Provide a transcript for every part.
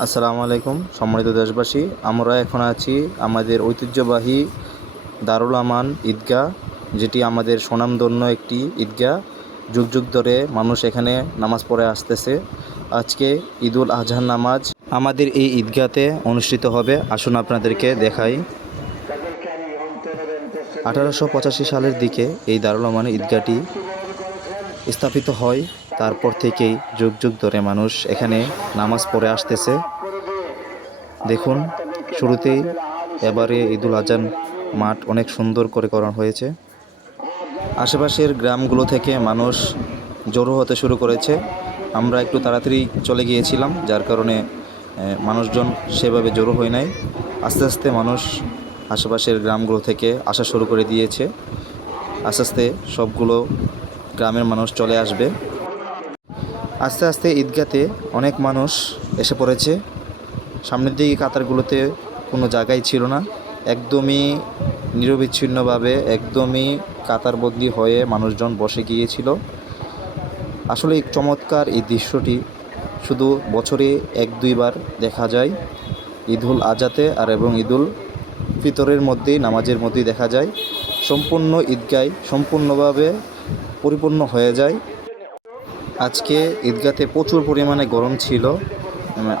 আসসালামু আলাইকুম সম্মানিত দেশবাসী। আমরা এখন আছি আমাদের ঐতিহ্যবাহী দারুল আমান ঈদগাহ, যেটি আমাদের স্বনামধন্য একটি ঈদগাহ। যুগ যুগ ধরে মানুষ এখানে নামাজ পড়ে আসতেছে। আজকে ঈদুল আজহার নামাজ আমাদের এই ঈদগাহতে অনুষ্ঠিত হবে। আসুন আপনাদেরকে দেখাই। 1885 সালের দিকে এই দারুল আমান ঈদগাহটি স্থাপিত হয়। তারপর থেকেই যুগ যুগ ধরে মানুষ এখানে নামাজ পড়ে আসতেছে। দেখুন, শুরুতেই এবারে ঈদুল আজহার মাঠ অনেক সুন্দর করে করা হয়েছে। আশেপাশের গ্রামগুলো থেকে মানুষ জড়ো হতে শুরু করেছে। আমরা একটু তাড়াতাড়ি চলে গিয়েছিলাম, যার কারণে মানুষজন সেভাবে জড়ো হয় নাই। আস্তে আস্তে মানুষ আশেপাশের গ্রামগুলো থেকে আসা শুরু করে দিয়েছে। আস্তে আস্তে সবগুলো গ্রামের মানুষ চলে আসবে। আস্তে আস্তে ঈদগাহতে অনেক মানুষ এসে পড়েছে। সামনের দিকে কাতারগুলোতে কোনো জায়গাই ছিল না, একদমই নিরবিচ্ছিন্নভাবে একদমই কাতারবন্দি হয়ে মানুষজন বসে গিয়েছিল। আসলে চমৎকার এই দৃশ্যটি শুধু বছরে এক দুইবার দেখা যায়, ঈদুল আজহাতে আর এবং ঈদুল ফিতরের মধ্যেই, নামাজের মধ্যেই দেখা যায়। সম্পূর্ণ ঈদগাহ সম্পূর্ণভাবে পরিপূর্ণ হয়ে যায়। আজকে ঈদগাহতে প্রচুর পরিমাণে গরম ছিল।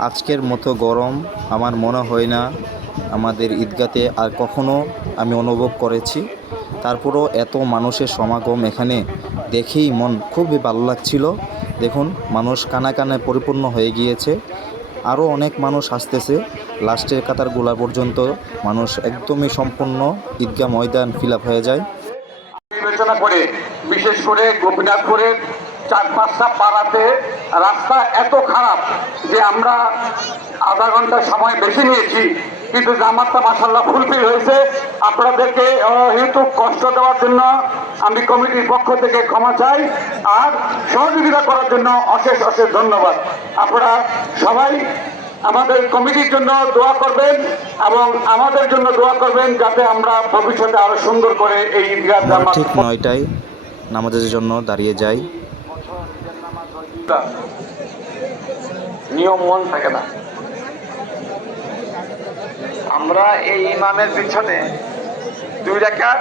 আজকের মতো গরম আমার মনে হয় না আমাদের ঈদগাহতে আর কখনো আমি অনুভব করেছি। তারপরও এত মানুষের সমাগম এখানে দেখেই মন খুবই ভালো লাগছিল। দেখুন, মানুষ কানায় পরিপূর্ণ হয়ে গিয়েছে। আরও অনেক মানুষ আসতেছে। লাস্টের কাতারগুলা পর্যন্ত মানুষ একদমই সম্পূর্ণ ঈদগাহ ময়দান ফিল আপ হয়ে যায়। বিবেচনা করে বিশেষ করে গোপীনাথপুরের 4-5টা পাড়াতে রাস্তা এত খারাপ যে আমরা আধা ঘন্টা সময় বেশি নিয়েছি, কিন্তু জামাতটা মাশাআল্লাহ ফুলফিল হয়েছে। আপনাদেরকে হেতু কষ্ট দেওয়ার জন্য আমি কমিটির পক্ষ থেকে ক্ষমা চাই, আর সহযোগিতা করার জন্য অশেষ অশেষ ধন্যবাদ। আপনারা সবাই আমাদের কমিটির জন্য দোয়া করবেন এবং আমাদের জন্য দোয়া করবেন, যাতে আমরা ভবিষ্যতে আরো সুন্দর করে এই ঈদগাহ জামাত। ঠিক 9টায় নামাজের জন্য দাঁড়িয়ে যাই। নিয়ম মন থাকে না। আমরা এই ইমামের পিছনে 2 রাকাত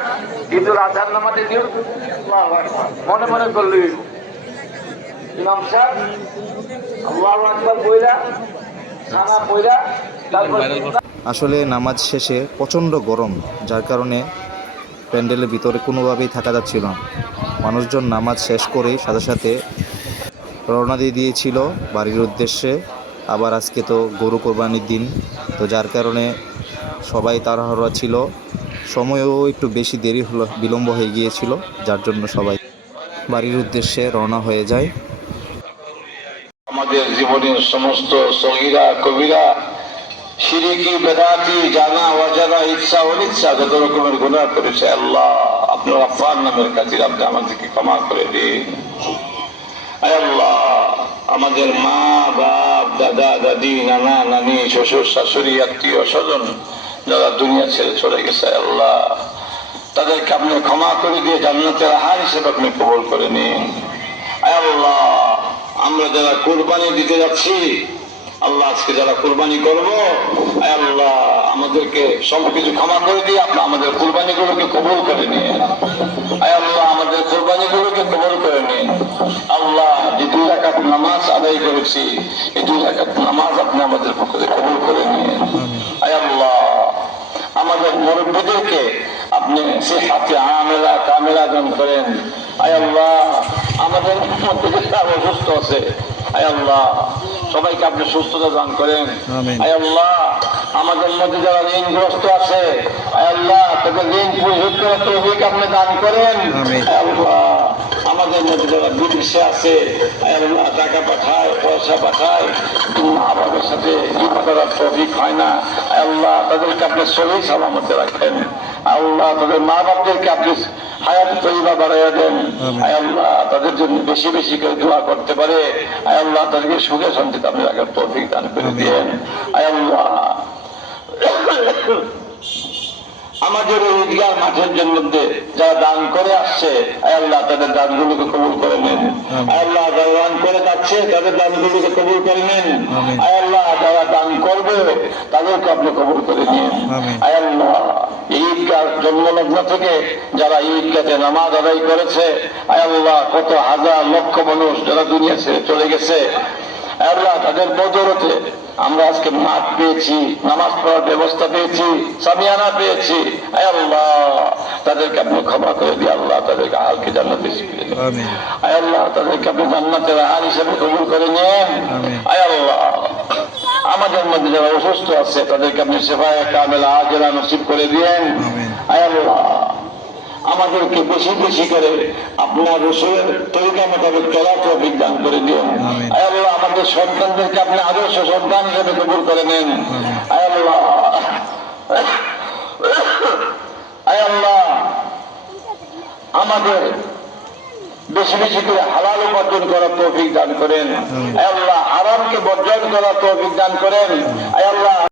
ঈদুল আজহার নামাজে নিয়ম মনে মনে করলি ইমাম সাহেব আল্লাহু আকবার বইলা সানা বইলা তারপর আসলে নামাজ শেষে প্রচণ্ড গরম, যার কারণে প্যান্ডেলের ভিতরে কোনোভাবেই থাকা যাচ্ছিল না। মানুষজন নামাজ শেষ করেই সাথে সাথে রওনা দিয়ে দিয়েছিল বাড়ির উদ্দেশ্যে। আবার আজকে তো গরু কোরবানির দিন, তো যার কারণে সবাই তাড়াহুড়ো ছিল। সময়ও একটু বেশি দেরি হলো, বিলম্ব হয়ে গিয়েছিল, যার জন্য সবাই বাড়ির উদ্দেশ্যে রওনা হয়ে যায়। আমাদের জীবনের সমস্ত সগীরা কবিরা শিরকি বেদাতি জানা অজানা ইচ্ছা অনিচ্ছা যত রকমের গুনাহ করেছে, আল্লাহ আপনার আফার নামের কাছে আপনি আমাদেরকে ক্ষমা করে দিন। আল্লাহ আমাদের মা বাপ দাদা দাদি নানা নানি শ্বশুর শাশুড়ি আত্মীয় স্বজন যারা দুনিয়া ছেড়ে চলে গেছে, আল্লাহ তাদেরকে আপনি ক্ষমা করে দিয়ে জান্নাতের আহার হিসেবে আপনি কবুল করে নিন। আল্লাহ আমরা যারা কুরবানি দিতে যাচ্ছি, আল্লাহ আজকে যারা কুরবানি করবো, আল্লাহ আমাদেরকে সবকিছু ক্ষমা করে দিয়ে আপনি আমাদের কুরবানি গুলোকে কবুল করে নিন। আল্লাহ আমাদের কুরবানি গুলোকে কবুল করে নিন। আল্লাহ যে 2 রাকাত নামাজ আদায় করেছি, এই 2 রাকাত নামাজ আপনি আমাদের পক্ষে কবুল করে নিন। আল্লাহ আমাদের মুরব্বীদেরকে আপনি সিহাতে আমেলা কামেলা দান করেন। আল্লাহ আমাদের মধ্যে যারা অসুস্থ আছে, আল্লাহ সবাইকে আপনি সুস্থতা দান করেন। আল্লাহ আমাদের মধ্যে যারা ঋণগ্রস্ত আছে, আল্লাহ তাদের ঋণ পরিশোধ করার তৌফিক আপনি দান করেন। আল্লাহ আমাদের মধ্যে যারা বিদেশে আছে, আল্লাহ টাকা পাঠায় পয়সা পাঠায় মা বাবার সাথে করার তৌফিক হয় না, আল্লাহ তাদেরকে আপনি সহি সালামতে রাখেন। আল্লাহ তাদের মা বাপদেরকে আপনি হায়াত তৈবা বাড়াইয়া দেন। আল্লাহ তাদের জন্য বেশি বেশি করে দোয়া করতে পারে, আল্লাহ তাদেরকে সুখে শান্তিতে আপনি রাখার তৌফিক দান করে দেন। আল্লাহ আমাদের ঈদগাহ মাঠের মধ্যে যারা দান করে আসছে, আল্লাহ তাদের দানগুলোকে কবুল করে নেন। আল্লাহ যারা দান করে যাচ্ছে তাদের দানগুলোকে কবুল করে নেন। আল্লাহ যারা দান তাদেরকে আপনি কবুল করে নিন। আমিন। আয় আল্লাহ, ঈদগাহ জন্মলগ্ন থেকে যারা ঈদগাহে নামাজ আদায় করেছে, আয় আল্লাহ কত হাজার লক্ষ মানুষ যারা দুনিয়া ছেড়ে চলে গেছে, আয় আল্লাহ তাদের বদৌলতে আমরা আজকে মাঠ পেয়েছি, নামাজ পড়ার ব্যবস্থা পেয়েছি, সামিয়ানা পেয়েছি। আয় আল্লাহ তাদেরকে আপনি ক্ষমা করে দিয়ে আল্লাহ তাদেরকে আলকে জান্নাতে শিখিয়ে দিন। আমিন। আয় আল্লাহ তাদেরকে আপনি জান্নাতের আহার হিসেবে কবুল করে নিন। আমিন। আয় আল্লাহ আমাদের মধ্যে যারা অসুস্থ আছে তাদেরকে আপনি সেফায়ে কামেলা আজেলা নসিব করে দিয়েন। আমিন। আয় আল্লাহ আমাদেরকে বেশি বেশি করে আপনার রসুলের তরিকা মোতাবেক চলার তৌফিক দান করে দিন। আমিন। আয় আল্লাহ আমাদের সন্তানদেরকে আপনি আদর্শ সন্তান হিসেবে কবুল করে নেন। আমিন। আয় আল্লাহ, আয় আল্লাহ আমাদের বেশি বেশি করে হালাল উপার্জন করার তৌফিক দান করেন। আয় আল্লাহ হারামকে বর্জন করার তৌফিক দান করেন। আয় আল্লাহ